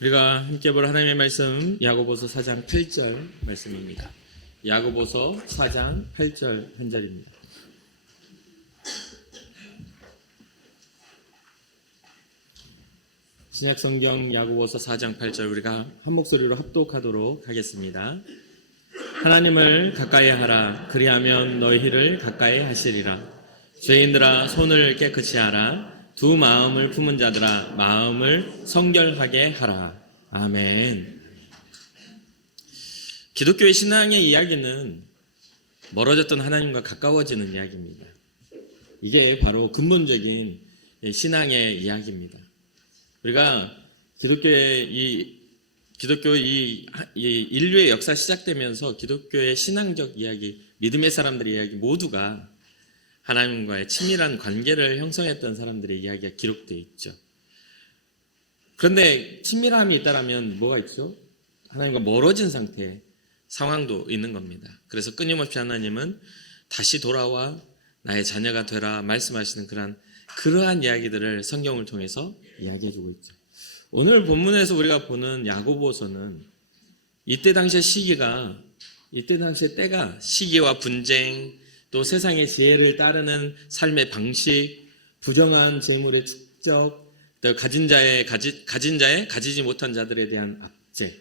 우리가 함께 볼 하나님의 말씀 야고보서 4장 8절 말씀입니다. 야고보서 4장 8절 한 절입니다. 신약성경 야고보서 4장 8절 우리가 한 목소리로 합독하도록 하겠습니다. 하나님을 가까이 하라. 그리하면 너희를 가까이 하시리라. 죄인들아 손을 깨끗이 하라. 두 마음을 품은 자들아 마음을 성결하게 하라. 아멘. 기독교의 신앙의 이야기는 멀어졌던 하나님과 가까워지는 이야기입니다. 이게 바로 근본적인 신앙의 이야기입니다. 우리가 기독교의 인류의 역사 시작되면서 기독교의 신앙적 이야기, 믿음의 사람들의 이야기 모두가 하나님과의 친밀한 관계를 형성했던 사람들의 이야기가 기록되어 있죠. 그런데 친밀함이 있다라면 뭐가 있죠? 하나님과 멀어진 상태의 상황도 있는 겁니다. 그래서 끊임없이 하나님은 다시 돌아와 나의 자녀가 되라 말씀하시는 그러한 이야기들을 성경을 통해서 이야기해주고 있죠. 오늘 본문에서 우리가 보는 야고보서는 이때 당시의 때가 시기와 분쟁, 또 세상의 지혜를 따르는 삶의 방식, 부정한 재물의 축적, 또 가진 자의 가지지 못한 자들에 대한 압제.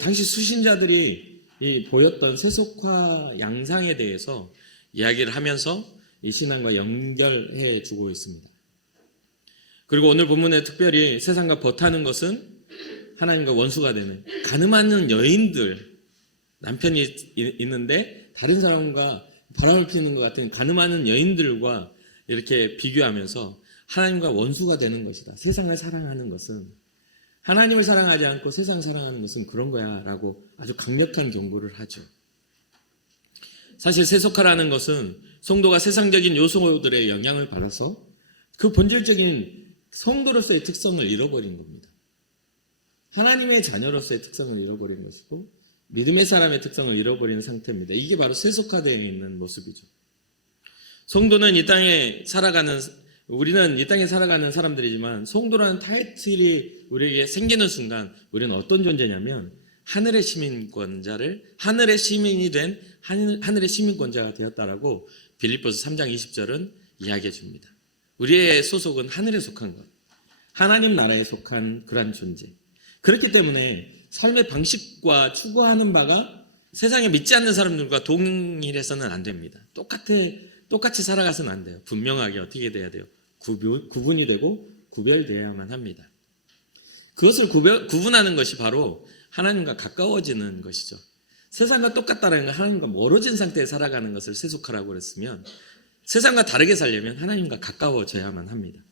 당시 수신자들이 보였던 세속화 양상에 대해서 이야기를 하면서 이 신앙과 연결해 주고 있습니다. 그리고 오늘 본문에 특별히 세상과 버타는 것은 하나님과 원수가 되는 가늠하는 여인들, 남편이 있는데 다른 사람과 바람을 피우는 것 같은 가늠하는 여인들과 이렇게 비교하면서 하나님과 원수가 되는 것이다. 세상을 사랑하는 것은, 하나님을 사랑하지 않고 세상을 사랑하는 것은 그런 거야 라고 아주 강력한 경고를 하죠. 사실 세속화라는 것은 성도가 세상적인 요소들의 영향을 받아서 그 본질적인 성도로서의 특성을 잃어버린 겁니다. 하나님의 자녀로서의 특성을 잃어버린 것이고 믿음의 사람의 특성을 잃어버린 상태입니다. 이게 바로 세속화되어 있는 모습이죠. 성도는 우리는 이 땅에 살아가는 사람들이지만 성도라는 타이틀이 우리에게 생기는 순간 우리는 어떤 존재냐면 하늘의 시민이 된 하늘의 시민권자가 되었다라고 빌립보서 3장 20절은 이야기해 줍니다. 우리의 소속은 하늘에 속한 것, 하나님 나라에 속한 그런 존재. 그렇기 때문에 삶의 방식과 추구하는 바가 세상에 믿지 않는 사람들과 동일해서는 안 됩니다. 똑같이 살아가서는 안 돼요. 분명하게 어떻게 돼야 돼요? 구분이 되고 구별되어야만 합니다. 그것을 구분하는 것이 바로 하나님과 가까워지는 것이죠. 세상과 똑같다는 건 하나님과 멀어진 상태에 살아가는 것을 세속화라고 그랬으면 세상과 다르게 살려면 하나님과 가까워져야만 합니다.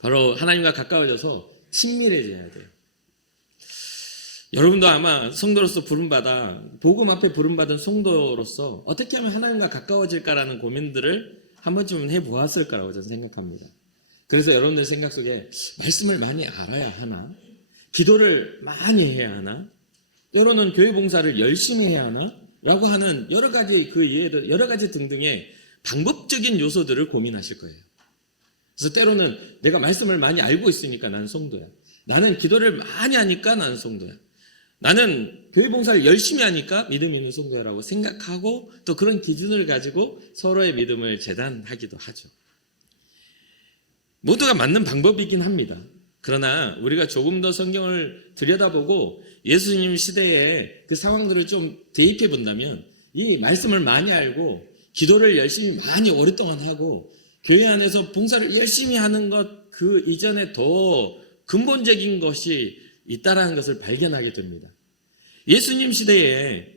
바로 하나님과 가까워져서 친밀해져야 돼요. 여러분도 아마 성도로서 복음 앞에 부름받은 성도로서 어떻게 하면 하나님과 가까워질까라는 고민들을 한 번쯤은 해보았을 거라고 저는 생각합니다. 그래서 여러분들 생각 속에 말씀을 많이 알아야 하나? 기도를 많이 해야 하나? 때로는 교회 봉사를 열심히 해야 하나? 라고 하는 여러 가지 여러 가지 등등의 방법적인 요소들을 고민하실 거예요. 그래서 때로는 내가 말씀을 많이 알고 있으니까 나는 성도야. 나는 기도를 많이 하니까 나는 성도야. 나는 교회 봉사를 열심히 하니까 믿음 있는 성도라고 생각하고 또 그런 기준을 가지고 서로의 믿음을 재단하기도 하죠. 모두가 맞는 방법이긴 합니다. 그러나 우리가 조금 더 성경을 들여다보고 예수님 시대의 그 상황들을 좀 대입해 본다면 이 말씀을 많이 알고 기도를 열심히 많이 오랫동안 하고 교회 안에서 봉사를 열심히 하는 것 그 이전에 더 근본적인 것이 있다라는 것을 발견하게 됩니다. 예수님 시대에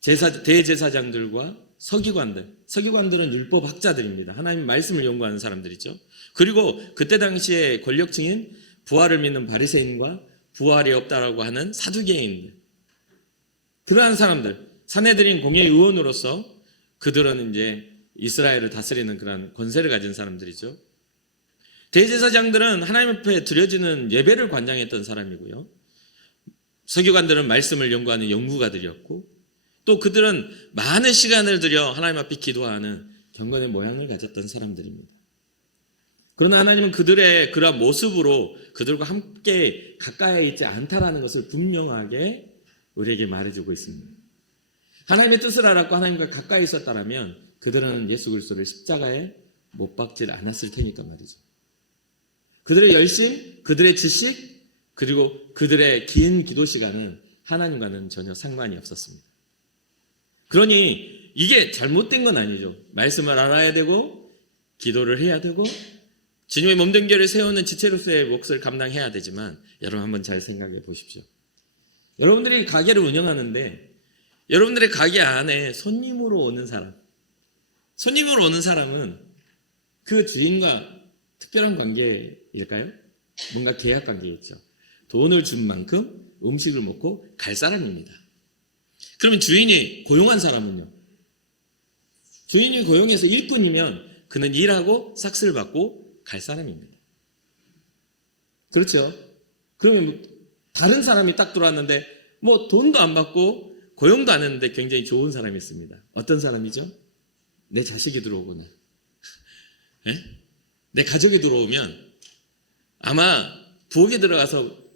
대제사장들과 서기관들은 율법 학자들입니다. 하나님 말씀을 연구하는 사람들이죠. 그리고 그때 당시에 권력층인 부활을 믿는 바리새인과 부활이 없다라고 하는 사두개인들, 그러한 사람들, 산헤드린 공회 의원으로서 그들은 이제 이스라엘을 다스리는 그런 권세를 가진 사람들이죠. 대제사장들은 하나님 앞에 드려지는 예배를 관장했던 사람이고요. 서기관들은 말씀을 연구하는 연구가들이었고 또 그들은 많은 시간을 들여 하나님 앞에 기도하는 경건의 모양을 가졌던 사람들입니다. 그러나 하나님은 그들의 그러한 모습으로 그들과 함께 가까이 있지 않다라는 것을 분명하게 우리에게 말해주고 있습니다. 하나님의 뜻을 알았고 하나님과 가까이 있었다면 그들은 예수 그리스도를 십자가에 못 박질 않았을 테니까 말이죠. 그들의 열심, 그들의 지식, 그리고 그들의 긴 기도 시간은 하나님과는 전혀 상관이 없었습니다. 그러니 이게 잘못된 건 아니죠. 말씀을 알아야 되고 기도를 해야 되고 주님의 몸된 교회를 세우는 지체로서의 몫을 감당해야 되지만 여러분 한번 잘 생각해 보십시오. 여러분들이 가게를 운영하는데 여러분들의 가게 안에 손님으로 오는 사람은 그 주인과 특별한 관계일까요? 뭔가 계약 관계겠죠. 돈을 준 만큼 음식을 먹고 갈 사람입니다. 그러면 주인이 고용한 사람은요? 주인이 고용해서 일꾼이면 그는 일하고 삭스를 받고 갈 사람입니다. 그렇죠? 그러면 다른 사람이 딱 들어왔는데 돈도 안 받고 고용도 안 했는데 굉장히 좋은 사람이 있습니다. 어떤 사람이죠? 내 자식이 들어오거나 내 가족이 들어오면 아마 부엌에 들어가서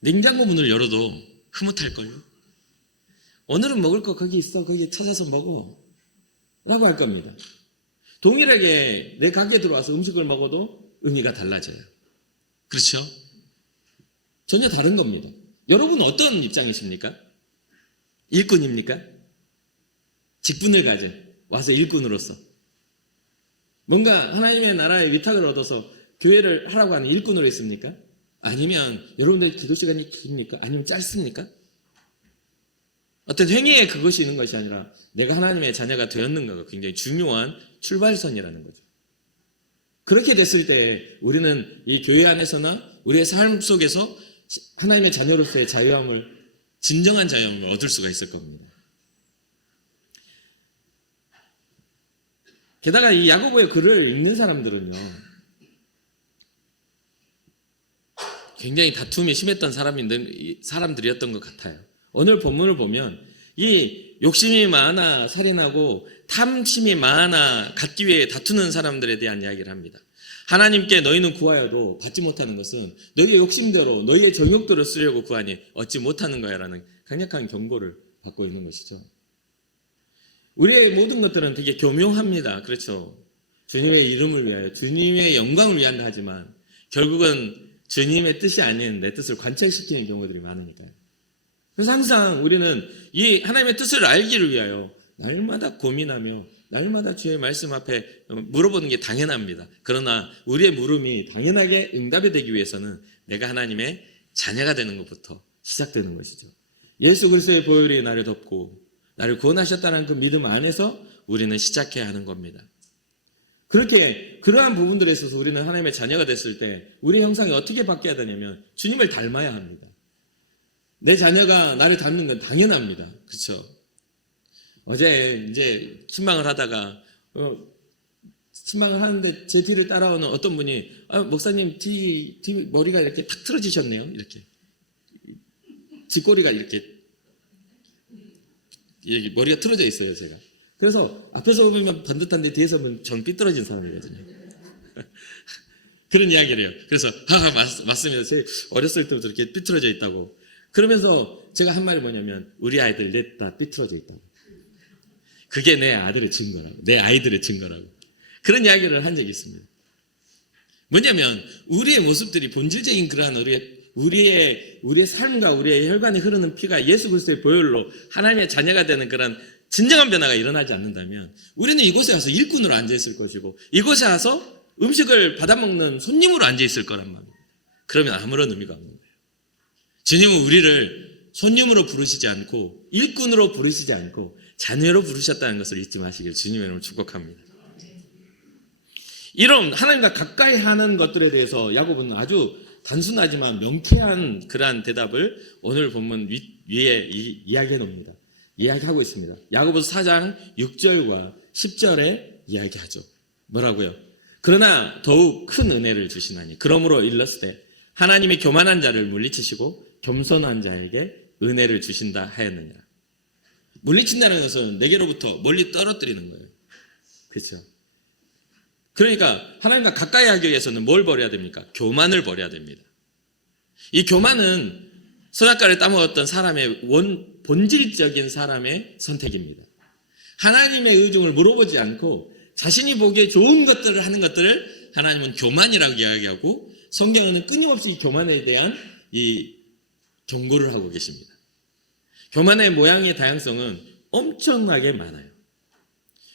냉장고 문을 열어도 흐뭇할걸요. 오늘은 먹을 거 거기 있어. 거기 찾아서 먹어. 라고 할 겁니다. 동일하게 내 가게에 들어와서 음식을 먹어도 의미가 달라져요. 그렇죠? 전혀 다른 겁니다. 여러분은 어떤 입장이십니까? 일꾼입니까? 직분을 가져 와서 일꾼으로서 뭔가 하나님의 나라의 위탁을 얻어서 교회를 하라고 하는 일꾼으로 있습니까? 아니면 여러분들의 기도 시간이 깁니까? 아니면 짧습니까? 어떤 행위에 그것이 있는 것이 아니라 내가 하나님의 자녀가 되었는가가 굉장히 중요한 출발선이라는 거죠. 그렇게 됐을 때 우리는 이 교회 안에서나 우리의 삶 속에서 하나님의 자녀로서의 진정한 자유함을 얻을 수가 있을 겁니다. 게다가 이 야고보의 글을 읽는 사람들은요, 굉장히 다툼이 심했던 사람들이었던 것 같아요. 오늘 본문을 보면 이 욕심이 많아 살인하고 탐심이 많아 갖기 위해 다투는 사람들에 대한 이야기를 합니다. 하나님께 너희는 구하여도 받지 못하는 것은 너희의 욕심대로 너희의 정욕대로 쓰려고 구하니 얻지 못하는 거야 라는 강력한 경고를 받고 있는 것이죠. 우리의 모든 것들은 되게 교묘합니다. 그렇죠? 주님의 이름을 위하여 주님의 영광을 위한다 하지만 결국은 주님의 뜻이 아닌 내 뜻을 관철시키는 경우들이 많으니까요. 그래서 항상 우리는 이 하나님의 뜻을 알기를 위하여 날마다 고민하며 날마다 주의 말씀 앞에 물어보는 게 당연합니다. 그러나 우리의 물음이 당연하게 응답이 되기 위해서는 내가 하나님의 자녀가 되는 것부터 시작되는 것이죠. 예수 그리스도의 보혈이 나를 덮고 나를 구원하셨다는 그 믿음 안에서 우리는 시작해야 하는 겁니다. 그렇게 그러한 부분들에 있어서 우리는 하나님의 자녀가 됐을 때 우리의 형상이 어떻게 바뀌어야 되냐면 주님을 닮아야 합니다. 내 자녀가 나를 닮는 건 당연합니다. 그렇죠? 어제 이제 신방을 하다가 신방을 하는데 제 뒤를 따라오는 어떤 분이 목사님 뒤 머리가 이렇게 탁 틀어지셨네요. 이렇게 뒷꼬리가 이렇게 머리가 틀어져 있어요. 제가 그래서 앞에서 보면 반듯한데 뒤에서 보면 전 삐뚤어진 사람이거든요. 그런 이야기를 해요. 그래서 맞습니다. 제가 어렸을 때부터 이렇게 삐뚤어져 있다고. 그러면서 제가 한 말이 뭐냐면 우리 아이들 넷 다 삐뚤어져 있다고. 그게 내 아들의 증거라고. 내 아이들의 증거라고. 그런 이야기를 한 적이 있습니다. 뭐냐면 우리의 모습들이 본질적인 그러한 우리의 삶과 우리의 혈관에 흐르는 피가 예수 그리스도의 보혈로 하나님의 자녀가 되는 그런 진정한 변화가 일어나지 않는다면 우리는 이곳에 와서 일꾼으로 앉아있을 것이고 이곳에 와서 음식을 받아먹는 손님으로 앉아있을 거란 말이에요. 그러면 아무런 의미가 없는 거예요. 주님은 우리를 손님으로 부르시지 않고 일꾼으로 부르시지 않고 자녀로 부르셨다는 것을 잊지 마시길 주님의 이름으로 축복합니다. 이런 하나님과 가까이 하는 것들에 대해서 야고보는 아주 단순하지만 명쾌한 그러한 대답을 오늘 본문 위에 이야기해 놓습니다. 이야기하고 있습니다. 야고보서 4장 6절과 10절에 이야기하죠. 뭐라고요? 그러나 더욱 큰 은혜를 주시나니 그러므로 일렀으되 하나님이 교만한 자를 물리치시고 겸손한 자에게 은혜를 주신다 하였느니라. 물리친다는 것은 내게로부터 멀리 떨어뜨리는 거예요. 그렇죠? 그러니까 하나님과 가까이 하기 위해서는 뭘 버려야 됩니까? 교만을 버려야 됩니다. 이 교만은 선악과를 따먹었던 사람의 본질적인 사람의 선택입니다. 하나님의 의중을 물어보지 않고 자신이 보기에 좋은 것들을 하는 것들을 하나님은 교만이라고 이야기하고, 성경에는 끊임없이 이 교만에 대한 이 경고를 하고 계십니다. 교만의 모양의 다양성은 엄청나게 많아요.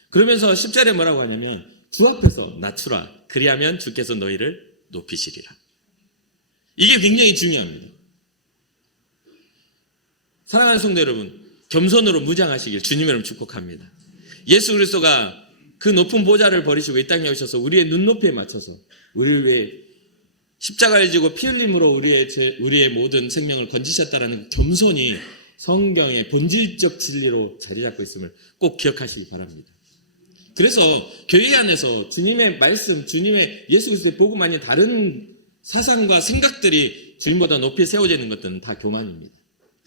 그러면서 10절에 뭐라고 하냐면 주 앞에서 낮추라, 그리하면 주께서 너희를 높이시리라. 이게 굉장히 중요합니다. 사랑하는 성도 여러분, 겸손으로 무장하시길 주님의 이름으로 축복합니다. 예수 그리스도가 그 높은 보좌를 버리시고 이 땅에 오셔서 우리의 눈높이에 맞춰서 우리를 위해 십자가를 지고 피 흘림으로 우리의 모든 생명을 건지셨다라는 겸손이 성경의 본질적 진리로 자리 잡고 있음을 꼭 기억하시기 바랍니다. 그래서 교회 안에서 주님의 말씀, 주님의 예수 그리스도의 복음 아닌 다른 사상과 생각들이 주님보다 높이 세워져 있는 것들은 다 교만입니다.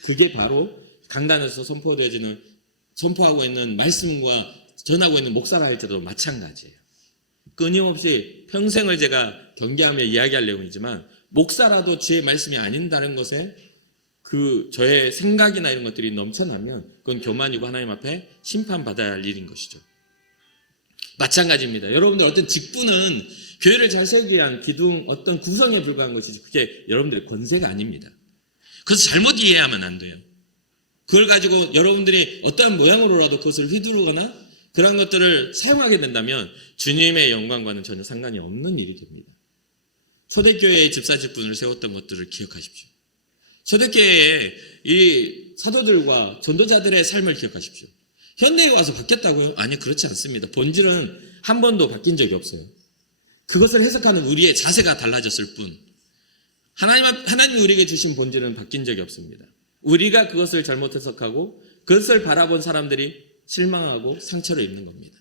그게 바로 강단에서 선포하고 있는 말씀과 전하고 있는 목사라 할지라도 마찬가지예요. 끊임없이 평생을 제가 경계하며 이야기할 내용이지만, 목사라도 주의 말씀이 아닌다는 것에 저의 생각이나 이런 것들이 넘쳐나면 그건 교만이고 하나님 앞에 심판받아야 할 일인 것이죠. 마찬가지입니다. 여러분들 어떤 직분은 교회를 잘 세우기 위한 기둥, 어떤 구성에 불과한 것이지 그게 여러분들의 권세가 아닙니다. 그래서 잘못 이해하면 안 돼요. 그걸 가지고 여러분들이 어떠한 모양으로라도 그것을 휘두르거나 그런 것들을 사용하게 된다면 주님의 영광과는 전혀 상관이 없는 일이 됩니다. 초대교회의 집사 직분을 세웠던 것들을 기억하십시오. 초대교회의 이 사도들과 전도자들의 삶을 기억하십시오. 현대에 와서 바뀌었다고요? 아니, 그렇지 않습니다. 본질은 한 번도 바뀐 적이 없어요. 그것을 해석하는 우리의 자세가 달라졌을 뿐, 하나님이 우리에게 주신 본질은 바뀐 적이 없습니다. 우리가 그것을 잘못 해석하고 그것을 바라본 사람들이 실망하고 상처를 입는 겁니다.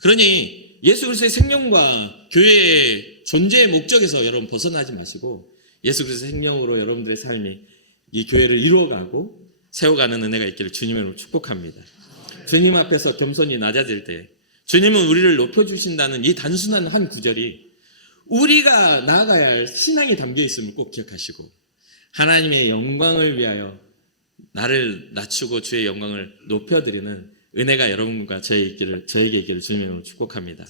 그러니 예수 그리스도의 생명과 교회의 존재의 목적에서 여러분 벗어나지 마시고, 예수 그리스도의 생명으로 여러분들의 삶이 이 교회를 이루어가고 세워가는 은혜가 있기를 주님의 이름으로 축복합니다. 주님 앞에서 겸손히 낮아질 때 주님은 우리를 높여주신다는 이 단순한 한 구절이 우리가 나아가야 할 신앙이 담겨 있음을 꼭 기억하시고, 하나님의 영광을 위하여 나를 낮추고 주의 영광을 높여드리는 은혜가 여러분과 저에게 있기를 주님의 이름으로 축복합니다.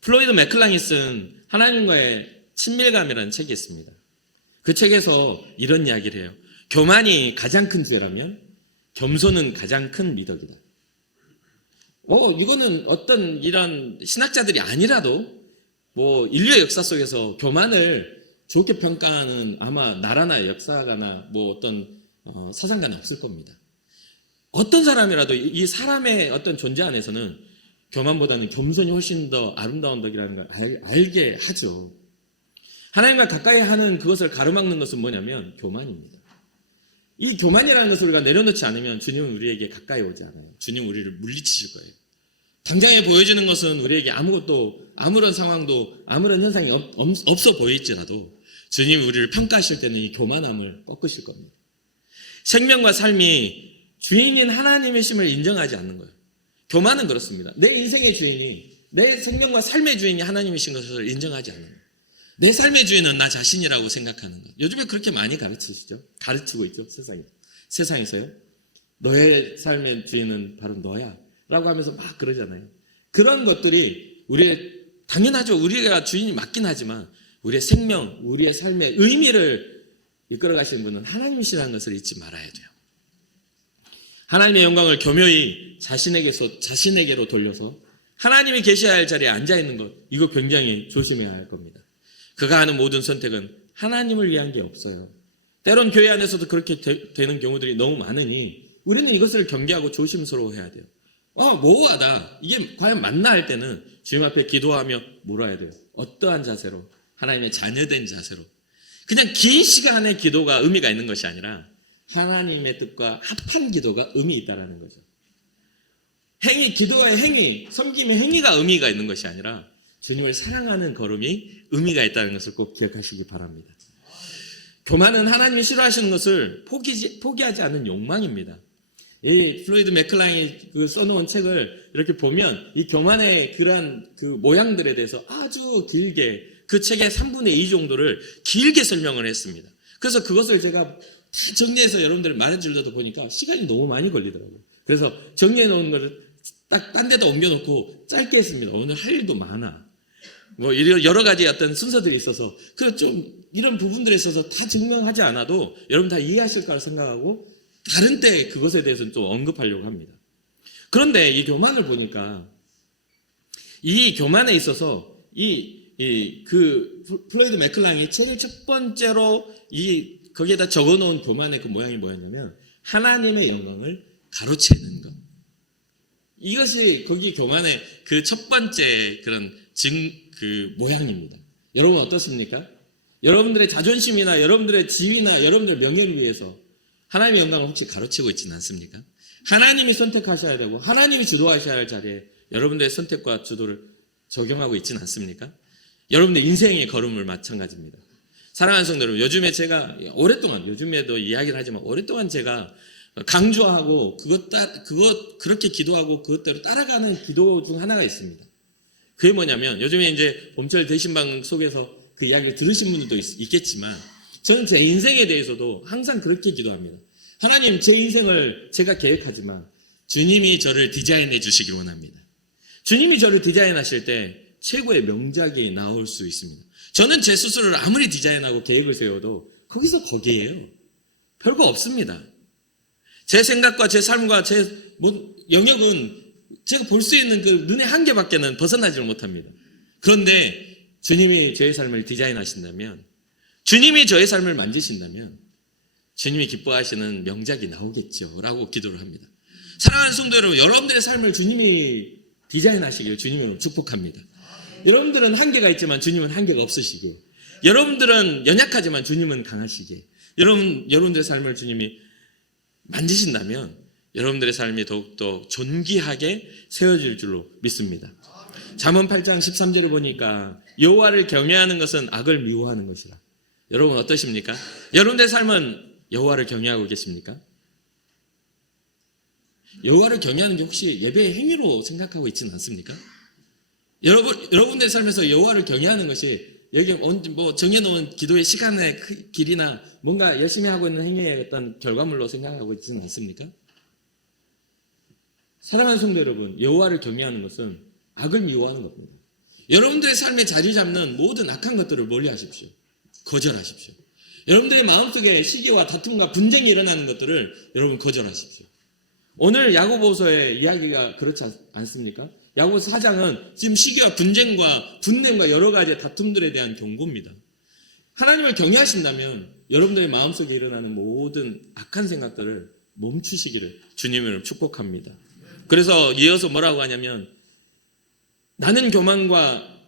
플로이드 맥클랑이 쓴 하나님과의 친밀감이라는 책이 있습니다. 그 책에서 이런 이야기를 해요. 교만이 가장 큰 죄라면 겸손은 가장 큰 미덕이다. 이거는 어떤 이런 신학자들이 아니라도 인류의 역사 속에서 교만을 좋게 평가하는 아마 나라나 역사가나 어떤 사상가는 없을 겁니다. 어떤 사람이라도 이 사람의 어떤 존재 안에서는 교만보다는 겸손이 훨씬 더 아름다운 덕이라는 걸 알게 하죠. 하나님과 가까이 하는 그것을 가로막는 것은 뭐냐면 교만입니다. 이 교만이라는 것을 우리가 내려놓지 않으면 주님은 우리에게 가까이 오지 않아요. 주님은 우리를 물리치실 거예요. 당장에 보여지는 것은 우리에게 아무런 상황도 아무런 현상이 없어 보일지라도 주님이 우리를 평가하실 때는 이 교만함을 꺾으실 겁니다. 생명과 삶이 주인인 하나님의 심을 인정하지 않는 거예요. 교만은 그렇습니다. 내 인생의 주인이, 내 생명과 삶의 주인이 하나님이신 것을 인정하지 않는 거예요. 내 삶의 주인은 나 자신이라고 생각하는 거예요. 요즘에 그렇게 많이 가르치고 있죠. 세상에서요. 너의 삶의 주인은 바로 너야 라고 하면서 막 그러잖아요. 그런 것들이 당연하죠. 우리가 주인이 맞긴 하지만 우리의 생명, 우리의 삶의 의미를 이끌어 가시는 분은 하나님이시라는 것을 잊지 말아야 돼요. 하나님의 영광을 교묘히 자신에게로 돌려서 하나님이 계셔야 할 자리에 앉아있는 것, 이거 굉장히 조심해야 할 겁니다. 그가 하는 모든 선택은 하나님을 위한 게 없어요. 때론 교회 안에서도 그렇게 되는 경우들이 너무 많으니 우리는 이것을 경계하고 조심스러워해야 돼요. 모호하다. 이게 과연 맞나 할 때는 주님 앞에 기도하며 물어야 돼요. 어떠한 자세로? 하나님의 자녀된 자세로. 그냥 긴 시간의 기도가 의미가 있는 것이 아니라 하나님의 뜻과 합한 기도가 의미 있다라는 거죠. 기도의 행위, 섬김의 행위가 의미가 있는 것이 아니라 주님을 사랑하는 걸음이 의미가 있다는 것을 꼭 기억하시기 바랍니다. 교만은 하나님이 싫어하시는 것을 포기하지 않는 욕망입니다. 이 플로이드 맥클라인이 그 써놓은 책을 이렇게 보면 이 교만의 그러한 그 모양들에 대해서 아주 길게 그 책의 3분의 2 정도를 길게 설명을 했습니다. 그래서 그것을 제가 다 정리해서 여러분들 말해주려다 보니까 시간이 너무 많이 걸리더라고요. 그래서 정리해 놓은 거를 딱 딴 데다 옮겨놓고 짧게 했습니다. 오늘 할 일도 많아. 뭐 여러 가지 어떤 순서들이 있어서 그 좀 이런 부분들에 있어서 다 증명하지 않아도 여러분 다 이해하실 거라 생각하고 다른 때 그것에 대해서는 좀 언급하려고 합니다. 그런데 이 교만을 보니까 이 교만에 있어서 그 플로이드 맥클랑이 제일 첫 번째로 거기에다 적어놓은 교만의 그 모양이 뭐였냐면 하나님의 영광을 가로채는 것. 이것이 거기 교만의 그 첫 번째 그런 그 모양입니다. 여러분 어떻습니까? 여러분들의 자존심이나 여러분들의 지위나 여러분들의 명예를 위해서 하나님의 영광을 혹시 가로채고 있지는 않습니까? 하나님이 선택하셔야 되고 하나님이 주도하셔야 할 자리에 여러분들의 선택과 주도를 적용하고 있지는 않습니까? 여러분들 인생의 걸음을 마찬가지입니다. 사랑하는 성도 여러분, 요즘에 제가 오랫동안, 요즘에도 이야기를 하지만 오랫동안 제가 강조하고 그렇게 기도하고 그것대로 따라가는 기도 중 하나가 있습니다. 그게 뭐냐면 요즘에 이제 봄철 대신방 속에서 그 이야기를 들으신 분들도 있겠지만 저는 제 인생에 대해서도 항상 그렇게 기도합니다. 하나님, 제 인생을 제가 계획하지만 주님이 저를 디자인해 주시길 원합니다. 주님이 저를 디자인하실 때 최고의 명작이 나올 수 있습니다. 저는 제 스스로를 아무리 디자인하고 계획을 세워도 거기에요. 별거 없습니다. 제 생각과 제 삶과 제 영역은 제가 볼 수 있는 그 눈의 한계밖에는 벗어나지를 못합니다. 그런데 주님이 저의 삶을 디자인하신다면, 주님이 저의 삶을 만지신다면 주님이 기뻐하시는 명작이 나오겠죠 라고 기도를 합니다. 사랑하는 성도 여러분, 여러분들의 삶을 주님이 디자인하시길 주님을 축복합니다. 여러분들은 한계가 있지만 주님은 한계가 없으시고, 여러분들은 연약하지만 주님은 강하시게, 여러분들의 삶을 주님이 만지신다면 여러분들의 삶이 더욱더 존귀하게 세워질 줄로 믿습니다. 잠언 8장 13절을 보니까 여호와를 경외하는 것은 악을 미워하는 것이라. 여러분 어떠십니까? 여러분들의 삶은 여호와를 경외하고 계십니까? 여호와를 경외하는 게 혹시 예배의 행위로 생각하고 있지는 않습니까? 여러분들의 삶에서 여호와를 경외하는 것이 여기 뭐 정해놓은 기도의 시간의 길이나 뭔가 열심히 하고 있는 행위의 어떤 결과물로 생각하고 있지는 않습니까? 사랑하는 성도 여러분, 여호와를 경외하는 것은 악을 미워하는 겁니다. 여러분들의 삶에 자리 잡는 모든 악한 것들을 멀리하십시오. 거절하십시오. 여러분들의 마음속에 시기와 다툼과 분쟁이 일어나는 것들을 여러분 거절하십시오. 오늘 야고보서의 이야기가 그렇지 않습니까? 야고보서 4장은 지금 시기와 분쟁과 분냄과 여러 가지 다툼들에 대한 경고입니다. 하나님을 경외하신다면 여러분들의 마음속에 일어나는 모든 악한 생각들을 멈추시기를 주님을 축복합니다. 그래서 이어서 뭐라고 하냐면, 나는 교만과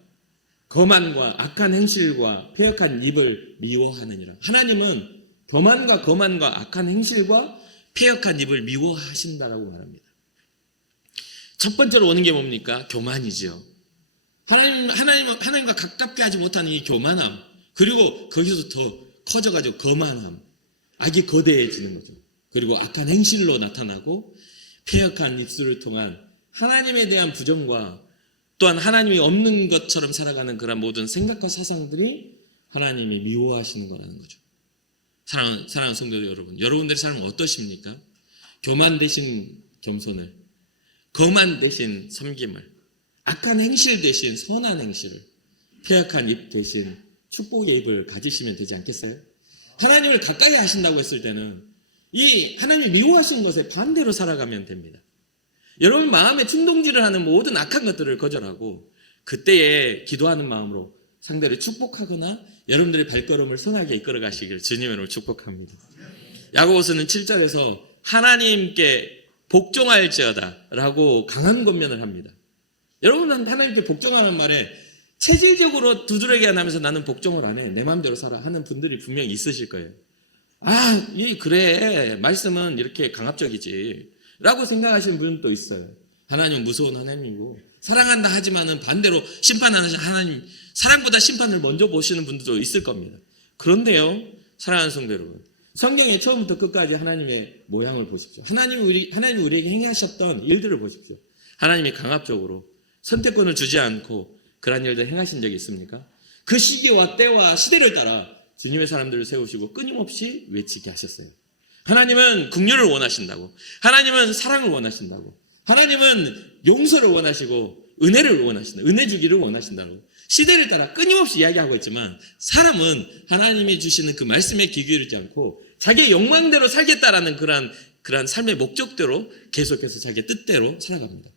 거만과 악한 행실과 패역한 입을 미워하느니라. 하나님은 교만과 악한 행실과 패역한 입을 미워하신다라고 말합니다. 첫 번째로 오는 게 뭡니까? 교만이죠. 하나님과 가깝게 하지 못하는 이 교만함, 그리고 거기서 더 커져가지고 거만함, 악이 거대해지는 거죠. 그리고 악한 행실로 나타나고 패역한 입술을 통한 하나님에 대한 부정과 또한 하나님이 없는 것처럼 살아가는 그런 모든 생각과 사상들이 하나님이 미워하시는 거라는 거죠. 사랑하는 성도 여러분, 여러분들의 삶은 어떠십니까? 교만 대신 겸손을, 거만 대신 섬김을, 악한 행실 대신 선한 행실을, 패역한 입 대신 축복의 입을 가지시면 되지 않겠어요? 하나님을 가까이 하신다고 했을 때는 이 하나님이 미워하시는 것에 반대로 살아가면 됩니다. 여러분 마음에 충동질을 하는 모든 악한 것들을 거절하고 그때에 기도하는 마음으로 상대를 축복하거나 여러분들의 발걸음을 선하게 이끌어 가시길 주님으로 축복합니다. 야고보서는 7절에서 하나님께 복종할지어다 라고 강한 권면을 합니다. 여러분은 하나님께 복종하는 말에 체질적으로 두드러기가 나면서 나는 복종을 안 해, 내 마음대로 살아 하는 분들이 분명히 있으실 거예요. 그래, 말씀은 이렇게 강압적이지 라고 생각하시는 분도 있어요. 하나님은 무서운 하나님이고 사랑한다 하지만은 반대로 심판하는 하나님, 사랑보다 심판을 먼저 보시는 분들도 있을 겁니다. 그런데요, 사랑하는 성도 여러분, 성경의 처음부터 끝까지 하나님의 모양을 보십시오. 하나님이 우리에게 행하셨던 일들을 보십시오. 하나님이 강압적으로 선택권을 주지 않고 그러한 일들 행하신 적이 있습니까? 그 시기와 때와 시대를 따라 주님의 사람들을 세우시고 끊임없이 외치게 하셨어요. 하나님은 긍휼을 원하신다고, 하나님은 사랑을 원하신다고, 하나님은 용서를 원하시고 은혜를 원하신다, 은혜 주기를 원하신다고 시대를 따라 끊임없이 이야기하고 있지만, 사람은 하나님이 주시는 그 말씀에 귀 기울이지 않고 자기의 욕망대로 살겠다라는 그러한 삶의 목적대로 계속해서 자기의 뜻대로 살아갑니다.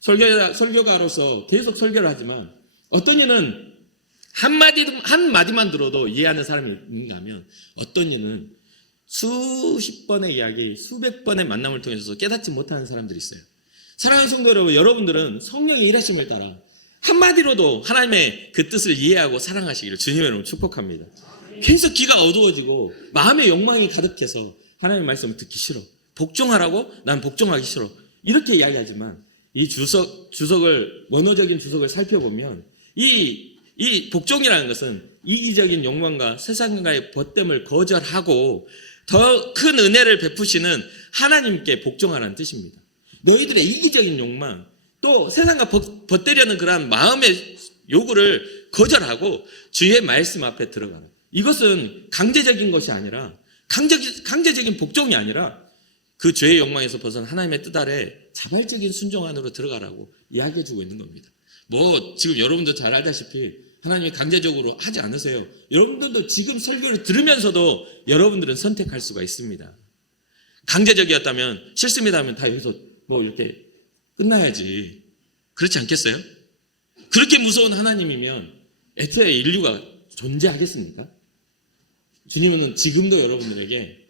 설교가로서 계속 설교를 하지만 어떤 이는 한마디만 들어도 이해하는 사람이 있는가 하면, 어떤 이는 수십 번의 이야기, 수백 번의 만남을 통해서 깨닫지 못하는 사람들이 있어요. 사랑하는 성도 여러분, 여러분들은 성령의 일하심을 따라 한마디로도 하나님의 그 뜻을 이해하고 사랑하시기를 주님의 이름으로 축복합니다. 계속 귀가 어두워지고 마음의 욕망이 가득해서 하나님의 말씀을 듣기 싫어, 복종하라고 난 복종하기 싫어, 이렇게 이야기하지만 이 주석을, 원어적인 주석을 살펴보면 이 복종이라는 것은 이기적인 욕망과 세상과의 벗됨을 거절하고 더 큰 은혜를 베푸시는 하나님께 복종하라는 뜻입니다. 너희들의 이기적인 욕망, 또 세상과 벗되려는 그러한 마음의 요구를 거절하고 주의 말씀 앞에 들어가라. 이것은 강제적인 것이 아니라, 강제적인 복종이 아니라 그 죄의 욕망에서 벗어난 하나님의 뜻 아래 자발적인 순종 안으로 들어가라고 이야기해주고 있는 겁니다. 지금 여러분도 잘 알다시피 하나님이 강제적으로 하지 않으세요. 여러분들도 지금 설교를 들으면서도 여러분들은 선택할 수가 있습니다. 강제적이었다면, 싫습니다 하면 다 여기서 이렇게 끝나야지. 그렇지 않겠어요? 그렇게 무서운 하나님이면 애초에 인류가 존재하겠습니까? 주님은 지금도 여러분들에게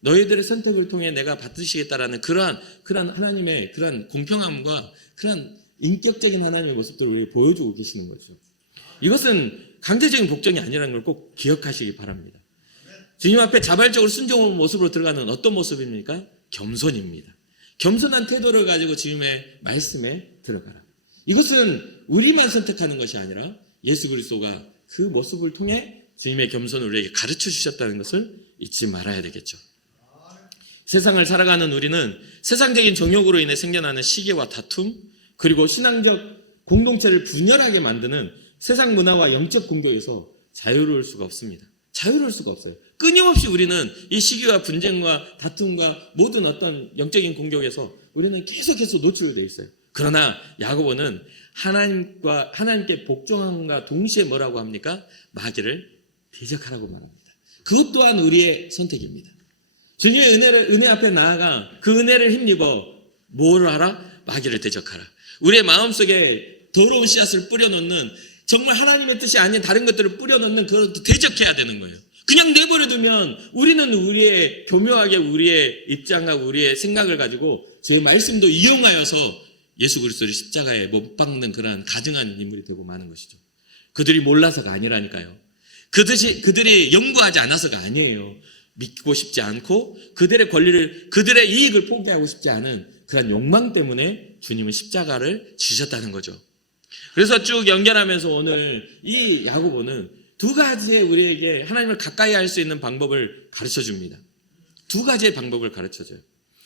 너희들의 선택을 통해 내가 받으시겠다라는 그러한 하나님의 그러한 공평함과 그러한 인격적인 하나님의 모습들을 우리에게 보여주고 계시는 거죠. 이것은 강제적인 복종이 아니라는 걸 꼭 기억하시기 바랍니다. 주님 앞에 자발적으로 순종하는 모습으로 들어가는 어떤 모습입니까? 겸손입니다. 겸손한 태도를 가지고 주님의 말씀에 들어가라. 이것은 우리만 선택하는 것이 아니라 예수 그리스도가 그 모습을 통해 주님의 겸손을 우리에게 가르쳐 주셨다는 것을 잊지 말아야 되겠죠. 세상을 살아가는 우리는 세상적인 정욕으로 인해 생겨나는 시기와 다툼, 그리고 신앙적 공동체를 분열하게 만드는 세상 문화와 영적 공격에서 자유로울 수가 없습니다. 자유로울 수가 없어요. 끊임없이 우리는 이 시기와 분쟁과 다툼과 모든 어떤 영적인 공격에서 우리는 계속해서 노출되어 있어요. 그러나 야고보는 하나님께 복종함과 동시에 뭐라고 합니까? 마귀를 대적하라고 말합니다. 그것 또한 우리의 선택입니다. 주님의 은혜 앞에 나아가 그 은혜를 힘입어 뭐를 하라? 마귀를 대적하라. 우리의 마음속에 더러운 씨앗을 뿌려놓는, 정말 하나님의 뜻이 아닌 다른 것들을 뿌려놓는 그것도 대적해야 되는 거예요. 그냥 내버려두면 우리는 우리의 교묘하게 우리의 입장과 우리의 생각을 가지고 주의 말씀도 이용하여서 예수 그리스도를 십자가에 못 박는 그러한 가증한 인물이 되고 마는 것이죠. 그들이 몰라서가 아니라니까요. 그들이 연구하지 않아서가 아니에요. 믿고 싶지 않고 그들의 권리를, 그들의 이익을 포기하고 싶지 않은 그런 욕망 때문에 주님은 십자가를 지셨다는 거죠. 그래서 쭉 연결하면서 오늘 이 야고보는 두 가지의 우리에게 하나님을 가까이 할 수 있는 방법을 가르쳐 줍니다. 두 가지의 방법을 가르쳐 줘요.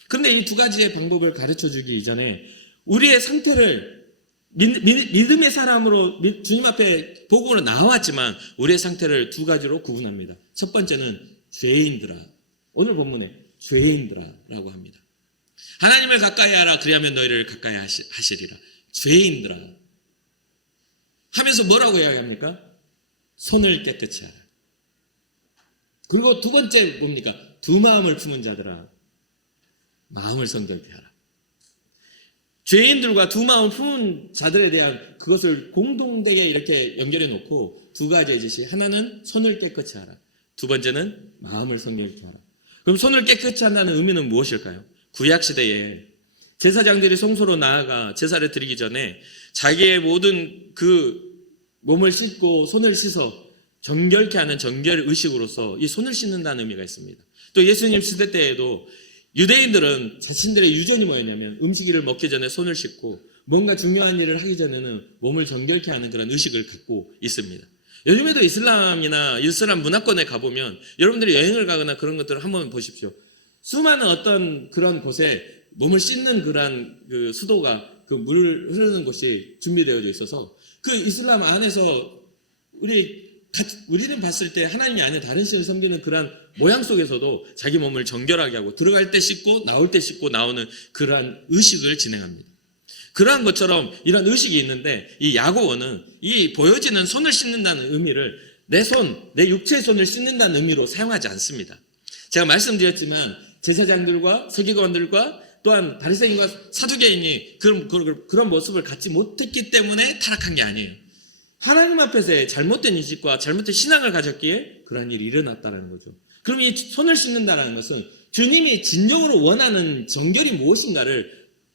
그런데 이 두 가지의 방법을 가르쳐 주기 이전에 우리의 상태를 믿음의 사람으로 주님 앞에 복음으로 나왔지만 우리의 상태를 두 가지로 구분합니다. 첫 번째는 죄인들아. 오늘 본문에 죄인들아라고 합니다. 하나님을 가까이 하라, 그리하면 너희를 가까이 하시리라. 죄인들아 하면서 뭐라고 이야기합니까? 손을 깨끗이 하라. 그리고 두 번째 뭡니까? 두 마음을 품은 자들아, 마음을 성결케 하라. 죄인들과 두 마음을 품은 자들에 대한 그것을 공동되게 이렇게 연결해 놓고 두 가지의 지시, 하나는 손을 깨끗이 하라, 두 번째는 마음을 성결케 하라. 그럼 손을 깨끗이 한다는 의미는 무엇일까요? 구약시대에 제사장들이 성소로 나아가 제사를 드리기 전에 자기의 모든 그 몸을 씻고 손을 씻어 정결케 하는 정결 의식으로서 이 손을 씻는다는 의미가 있습니다. 또 예수님 시대 때에도 유대인들은 자신들의 유전이 뭐였냐면 음식을 먹기 전에 손을 씻고 뭔가 중요한 일을 하기 전에는 몸을 정결케 하는 그런 의식을 갖고 있습니다. 요즘에도 이슬람 문화권에 가보면 여러분들이 여행을 가거나 그런 것들을 한번 보십시오. 수많은 어떤 그런 곳에 몸을 씻는 그런 그 수도가 그 물 흐르는 곳이 준비되어져 있어서 그 이슬람 안에서 우리는 봤을 때 하나님이 아닌 다른 신을 섬기는 그러한 모양 속에서도 자기 몸을 정결하게 하고 들어갈 때 씻고 나올 때 씻고 나오는 그러한 의식을 진행합니다. 그러한 것처럼 이런 의식이 있는데 이 야고보는 이 보여지는 손을 씻는다는 의미를 내 육체의 손을 씻는다는 의미로 사용하지 않습니다. 제가 말씀드렸지만 제사장들과 서기관들과 또한 바리새인과 사두개인이 그런 모습을 갖지 못했기 때문에 타락한 게 아니에요. 하나님 앞에서의 잘못된 인식과 잘못된 신앙을 가졌기에 그런 일이 일어났다는 거죠. 그럼 이 손을 씻는다는 것은 주님이 진정으로 원하는 정결이 무엇인가를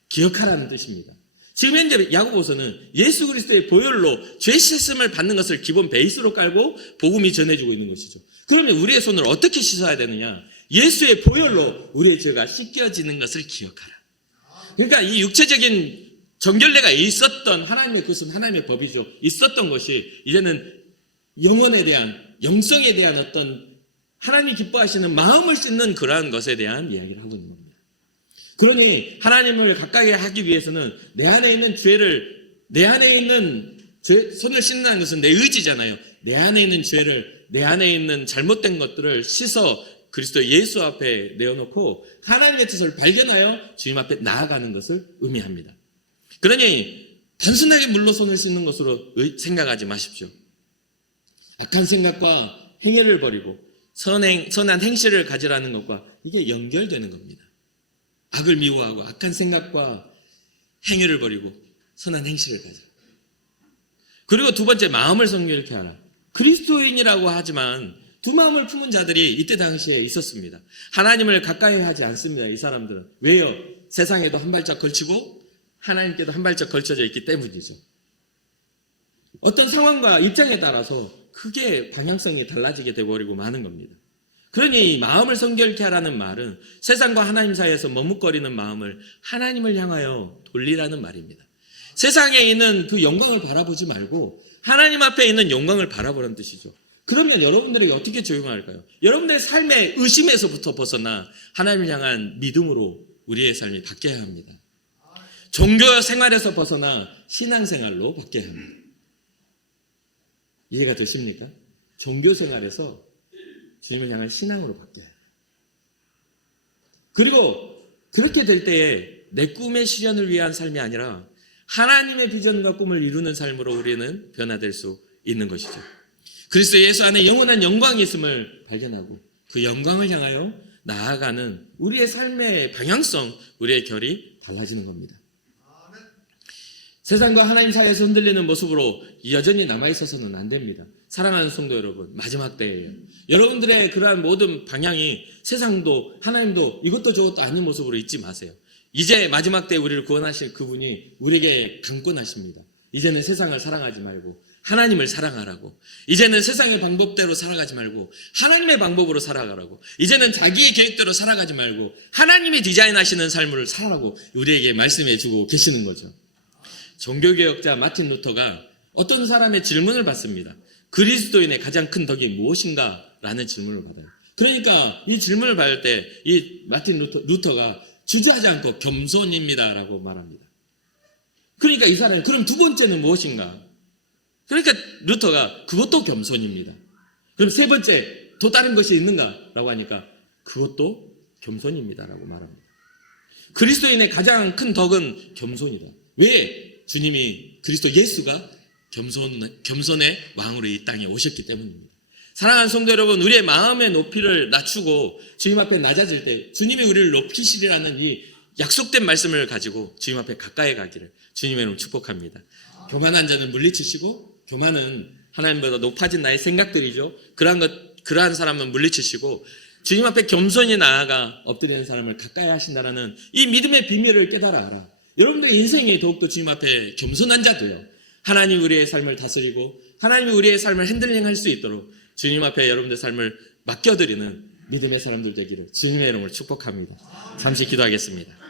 기억하라는 뜻입니다. 지금 현재 야고보서는 예수 그리스도의 보혈로 죄 씻음을 받는 것을 기본 베이스로 깔고 복음이 전해주고 있는 것이죠. 그러면 우리의 손을 어떻게 씻어야 되느냐? 예수의 보혈로 우리의 죄가 씻겨지는 것을 기억하라. 그러니까 이 육체적인 정결례가 있었던 하나님의 그것은 하나님의 법이죠. 있었던 것이 이제는 영혼에 대한 영성에 대한 어떤 하나님이 기뻐하시는 마음을 씻는 그러한 것에 대한 이야기를 하고 있는 겁니다. 그러니 하나님을 가까이 하기 위해서는 내 안에 있는 손을 씻는다는 것은 내 의지잖아요. 내 안에 있는 죄를, 내 안에 있는 잘못된 것들을 씻어 그리스도 예수 앞에 내어놓고 하나님의 뜻을 발견하여 주님 앞에 나아가는 것을 의미합니다. 그러니 단순하게 물로 손을 씻는 것으로 생각하지 마십시오. 악한 생각과 행위를 버리고 선한 행실을 가지라는 것과 이게 연결되는 겁니다. 악을 미워하고 악한 생각과 행위를 버리고 선한 행실을 가져. 그리고 두 번째, 마음을 성결케 하라. 그리스도인이라고 하지만 두 마음을 품은 자들이 이때 당시에 있었습니다. 하나님을 가까이 하지 않습니다. 이 사람들은. 왜요? 세상에도 한 발짝 걸치고 하나님께도 한 발짝 걸쳐져 있기 때문이죠. 어떤 상황과 입장에 따라서 크게 방향성이 달라지게 되어버리고 마는 겁니다. 그러니 마음을 성결케 하라는 말은 세상과 하나님 사이에서 머뭇거리는 마음을 하나님을 향하여 돌리라는 말입니다. 세상에 있는 그 영광을 바라보지 말고 하나님 앞에 있는 영광을 바라보라는 뜻이죠. 그러면 여러분들에게 어떻게 적용할까요? 여러분들의 삶의 의심에서부터 벗어나 하나님을 향한 믿음으로 우리의 삶이 바뀌어야 합니다. 종교 생활에서 벗어나 신앙생활로 바뀌어야 합니다. 이해가 되십니까? 종교 생활에서 주님을 향한 신앙으로 바뀌어요. 그리고 그렇게 될 때에 내 꿈의 실현을 위한 삶이 아니라 하나님의 비전과 꿈을 이루는 삶으로 우리는 변화될 수 있는 것이죠. 그리스도 예수 안에 영원한 영광이 있음을 발견하고 그 영광을 향하여 나아가는 우리의 삶의 방향성, 우리의 결이 달라지는 겁니다. 세상과 하나님 사이에서 흔들리는 모습으로 여전히 남아있어서는 안 됩니다. 사랑하는 성도 여러분, 마지막 때예요. 여러분들의 그러한 모든 방향이 세상도 하나님도 이것도 저것도 아닌 모습으로 있지 마세요. 이제 마지막 때에 우리를 구원하실 그분이 우리에게 강권하십니다. 이제는 세상을 사랑하지 말고 하나님을 사랑하라고. 이제는 세상의 방법대로 살아가지 말고 하나님의 방법으로 살아가라고. 이제는 자기의 계획대로 살아가지 말고 하나님이 디자인하시는 삶을 살아라고 우리에게 말씀해 주고 계시는 거죠. 종교개혁자 마틴 루터가 어떤 사람의 질문을 받습니다. 그리스도인의 가장 큰 덕이 무엇인가? 라는 질문을 받아요. 그러니까 이 질문을 받을 때 이 마틴 루터가 주저하지 않고 겸손입니다 라고 말합니다. 그러니까 이 사람이 그럼 두 번째는 무엇인가? 그러니까 루터가 그것도 겸손입니다. 그럼 세 번째 또 다른 것이 있는가? 라고 하니까 그것도 겸손입니다 라고 말합니다. 그리스도인의 가장 큰 덕은 겸손이다. 왜? 주님이 그리스도 예수가 겸손의 왕으로 이 땅에 오셨기 때문입니다. 사랑하는 성도 여러분, 우리의 마음의 높이를 낮추고 주님 앞에 낮아질 때 주님이 우리를 높이시리라는 이 약속된 말씀을 가지고 주님 앞에 가까이 가기를 주님의 이름으로 축복합니다. 교만한 자는 물리치시고, 교만은 하나님보다 높아진 나의 생각들이죠. 그러한 사람은 물리치시고 주님 앞에 겸손히 나아가 엎드리는 사람을 가까이 하신다라는 이 믿음의 비밀을 깨달아 알아. 여러분들의 인생에 더욱더 주님 앞에 겸손한 자도요. 하나님 우리의 삶을 다스리고 하나님이 우리의 삶을 핸들링할 수 있도록 주님 앞에 여러분들의 삶을 맡겨드리는 믿음의 사람들 되기를 주님의 이름으로 축복합니다. 잠시 기도하겠습니다.